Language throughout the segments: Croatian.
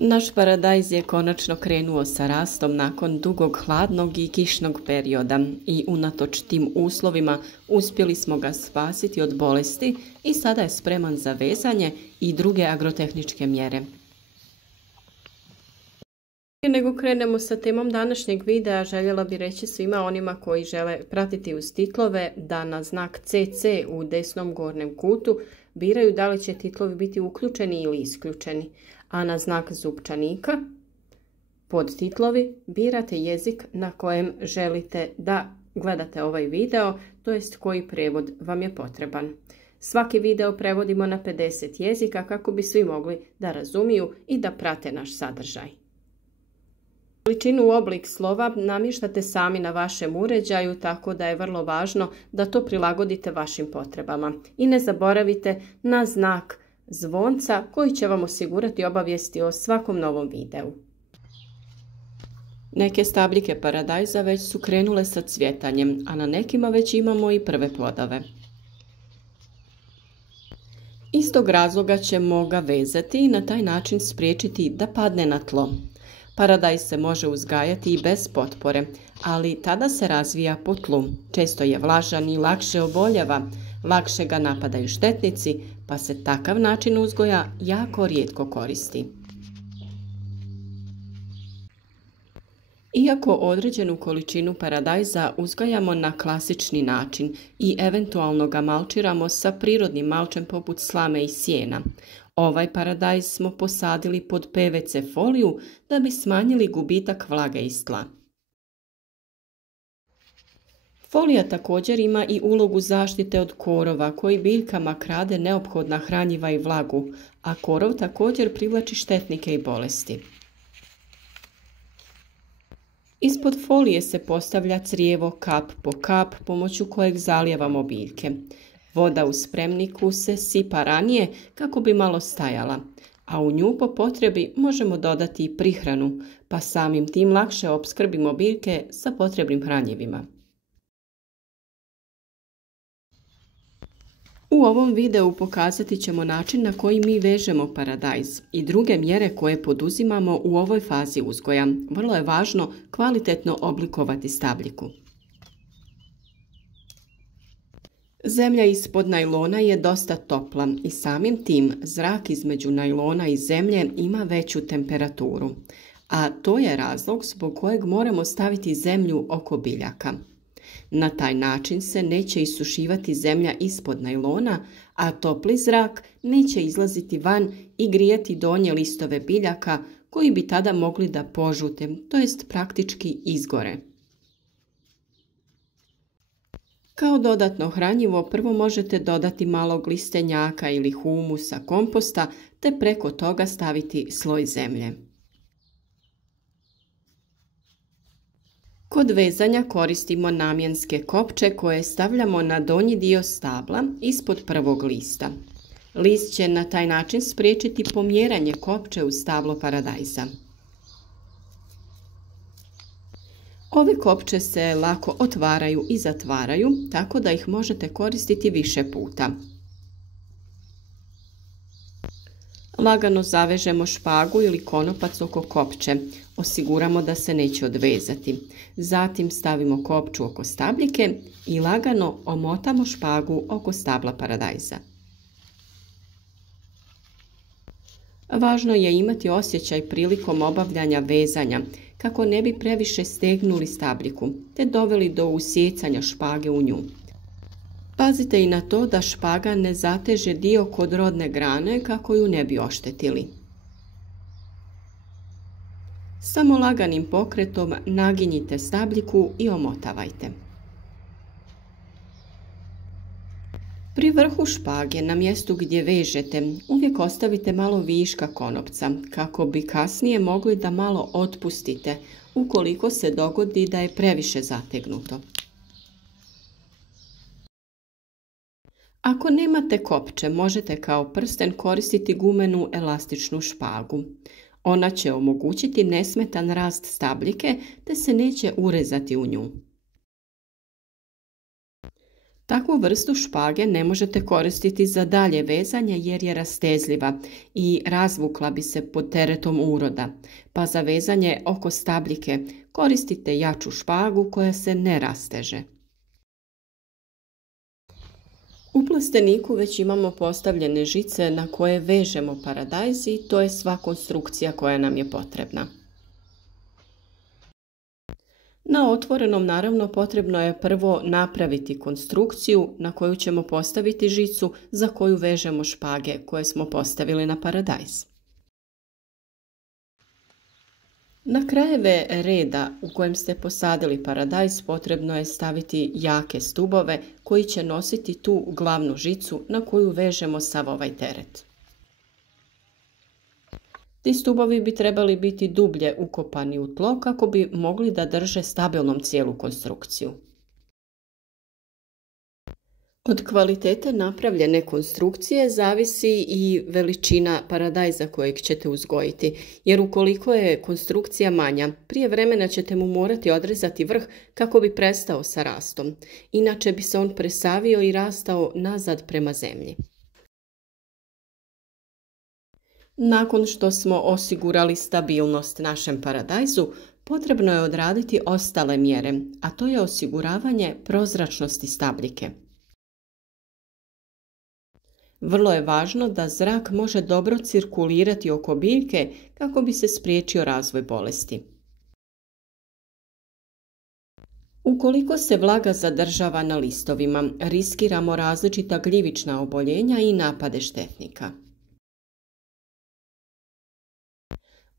Naš paradajz je konačno krenuo sa rastom nakon dugog hladnog i kišnog perioda i unatoč tim uslovima uspjeli smo ga spasiti od bolesti i sada je spreman za vezanje i druge agrotehničke mjere. Prije nego krenemo sa temom današnjeg videa, željela bih reći svima onima koji žele pratiti uz titlove da na znak CC u desnom gornjem kutu biraju da li će titlovi biti uključeni ili isključeni, a na znak zupčanika pod titlovi birate jezik na kojem želite da gledate ovaj video, to jest koji prevod vam je potreban. Svaki video prevodimo na 50 jezika kako bi svi mogli da razumiju i da prate naš sadržaj. Veličinu u oblik slova namještate sami na vašem uređaju, tako da je vrlo važno da to prilagodite vašim potrebama. I ne zaboravite na znak zvonca koji će vam osigurati obavijesti o svakom novom videu. Neke stabljike paradajza već su krenule sa cvjetanjem, a na nekima već imamo i prve plodove. Iz tog razloga ćemo ga vezati i na taj način spriječiti da padne na tlo. Paradajz se može uzgajati i bez potpore, ali tada se razvija po tlu. Često je vlažan i lakše oboljeva, lakše ga napadaju štetnici, pa se takav način uzgoja jako rijetko koristi. Iako određenu količinu paradajza uzgajamo na klasični način i eventualno ga malčiramo sa prirodnim malčem poput slame i sjena, ovaj paradajz smo posadili pod PVC foliju da bi smanjili gubitak vlage iz tla. Folija također ima i ulogu zaštite od korova koji biljkama krade neophodna hranjiva i vlagu, a korov također privlači štetnike i bolesti. Ispod folije se postavlja crijevo kap po kap pomoću kojeg zalijevamo biljke. Voda u spremniku se sipa ranije kako bi malo stajala, a u nju po potrebi možemo dodati i prihranu, pa samim tim lakše opskrbimo biljke sa potrebnim hranjivima. U ovom videu pokazati ćemo način na koji mi vežemo paradajz i druge mjere koje poduzimamo u ovoj fazi uzgoja. Vrlo je važno kvalitetno oblikovati stabljiku. Zemlja ispod najlona je dosta topla i samim tim zrak između najlona i zemlje ima veću temperaturu, a to je razlog zbog kojeg moramo staviti zemlju oko biljaka. Na taj način se neće isušivati zemlja ispod najlona, a topli zrak neće izlaziti van i grijati donje listove biljaka koji bi tada mogli da požute, to jest praktički izgore. Kao dodatno hranjivo prvo možete dodati malo glistenjaka ili humusa komposta te preko toga staviti sloj zemlje. Kod vezanja koristimo namjenske kopče koje stavljamo na donji dio stabla ispod prvog lista. List će na taj način spriječiti pomjeranje kopče u stablo paradajza. Ove kopče se lako otvaraju i zatvaraju, tako da ih možete koristiti više puta. Lagano zavežemo špagu ili konopac oko kopče, osiguramo da se neće odvezati. Zatim stavimo kopču oko stabljike i lagano omotamo špagu oko stabla paradajza. Važno je imati osjećaj prilikom obavljanja vezanja, kako ne bi previše stegnuli stabljiku, te doveli do usjecanja špage u nju. Pazite i na to da špaga ne zateže dio kod rodne grane kako ju ne bi oštetili. Samo laganim pokretom naginjite stabljiku i omotavajte. Pri vrhu špage, na mjestu gdje vežete, uvijek ostavite malo viška konopca, kako bi kasnije mogli da malo otpustite, ukoliko se dogodi da je previše zategnuto. Ako nemate kopče, možete kao prsten koristiti gumenu elastičnu špagu. Ona će omogućiti nesmetan rast stabljike, te se neće urezati u nju. Takvu vrstu špage ne možete koristiti za dalje vezanje jer je rastezljiva i razvukla bi se pod teretom uroda, pa za vezanje oko stabljike koristite jaču špagu koja se ne rasteže. U plasteniku već imamo postavljene žice na koje vežemo paradajz i to je sva konstrukcija koja nam je potrebna. Na otvorenom naravno potrebno je prvo napraviti konstrukciju na koju ćemo postaviti žicu za koju vežemo špage koje smo postavili na paradajz. Na krajeve reda u kojem ste posadili paradajz potrebno je staviti jake stubove koji će nositi tu glavnu žicu na koju vežemo sav ovaj teret. Ti stubovi bi trebali biti dublje ukopani u tlo kako bi mogli da drže stabilnom cijelu konstrukciju. Od kvalitete napravljene konstrukcije zavisi i veličina paradajza kojeg ćete uzgojiti, jer ukoliko je konstrukcija manja, prije vremena ćete mu morati odrezati vrh kako bi prestao sa rastom, inače bi se on presavio i rastao nazad prema zemlji. Nakon što smo osigurali stabilnost našem paradajzu, potrebno je odraditi ostale mjere, a to je osiguravanje prozračnosti stabljike. Vrlo je važno da zrak može dobro cirkulirati oko biljke kako bi se spriječio razvoj bolesti. Ukoliko se vlaga zadržava na listovima, riskiramo različita gljivična oboljenja i napade štetnika.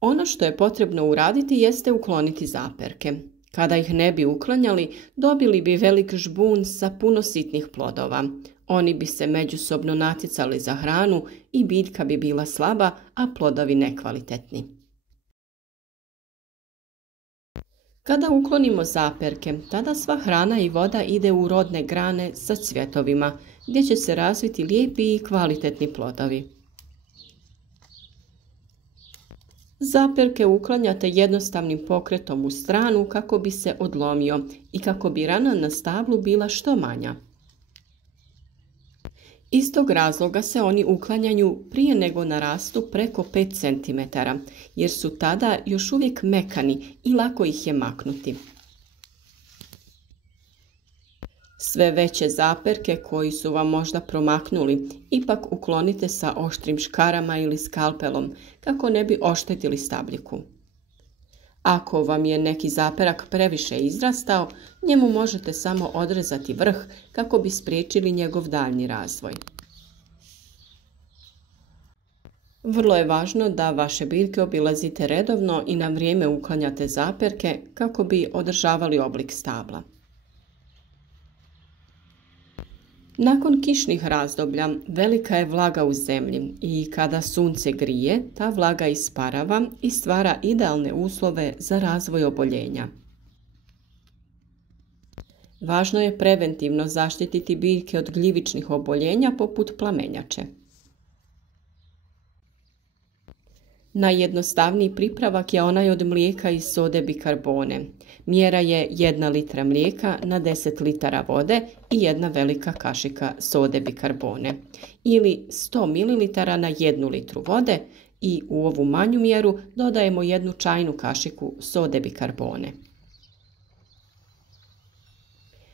Ono što je potrebno uraditi jeste ukloniti zaperke. Kada ih ne bi uklanjali, dobili bi velik žbun sa puno sitnih plodova. Oni bi se međusobno natjecali za hranu i biljka bi bila slaba, a plodovi nekvalitetni. Kada uklonimo zaperke, tada sva hrana i voda ide u rodne grane sa cvjetovima, gdje će se razviti lijepi i kvalitetni plodovi. Zaperke uklanjate jednostavnim pokretom u stranu kako bi se odlomio i kako bi rana na stablu bila što manja. Iz tog razloga se oni uklanjaju prije nego narastu preko 5 cm, jer su tada još uvijek mekani i lako ih je maknuti. Sve veće zaperke koji su vam možda promaknuli, ipak uklonite sa oštrim škarama ili skalpelom, kako ne bi oštetili stabljiku. Ako vam je neki zaperak previše izrastao, njemu možete samo odrezati vrh kako bi spriječili njegov daljnji razvoj. Vrlo je važno da vaše biljke obilazite redovno i na vrijeme uklanjate zaperke kako bi održavali oblik stabla. Nakon kišnih razdoblja velika je vlaga u zemlji i kada sunce grije, ta vlaga isparava i stvara idealne uslove za razvoj oboljenja. Važno je preventivno zaštititi biljke od gljivičnih oboljenja poput plamenjače. Najjednostavniji pripravak je onaj od mlijeka i sode bikarbone. Mjera je 1 litra mlijeka na 10 litara vode i 1 velika kašika sode bikarbone. Ili 100 ml na 1 litru vode i u ovu manju mjeru dodajemo 1 čajnu kašiku sode bikarbone.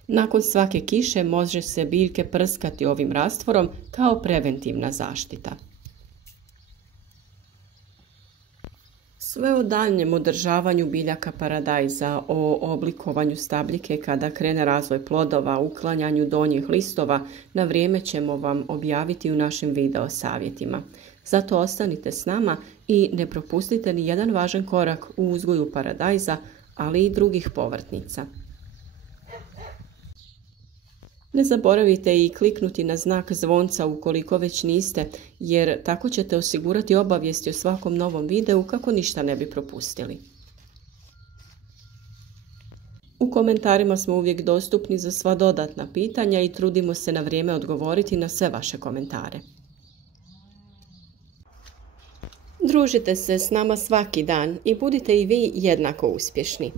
Nakon svake kiše može se biljke prskati ovim rastvorom kao preventivna zaštita. Sve o daljnjem održavanju biljaka paradajza, o oblikovanju stabljike kada krene razvoj plodova, uklanjanju donjih listova, na vrijeme ćemo vam objaviti u našim video savjetima. Zato ostanite s nama i ne propustite ni jedan važan korak u uzgoju paradajza, ali i drugih povrtnica. Ne zaboravite i kliknuti na znak zvonca ukoliko već niste, jer tako ćete osigurati obavijesti o svakom novom videu kako ništa ne bi propustili. U komentarima smo uvijek dostupni za sva dodatna pitanja i trudimo se na vrijeme odgovoriti na sve vaše komentare. Družite se s nama svaki dan i budite i vi jednako uspješni.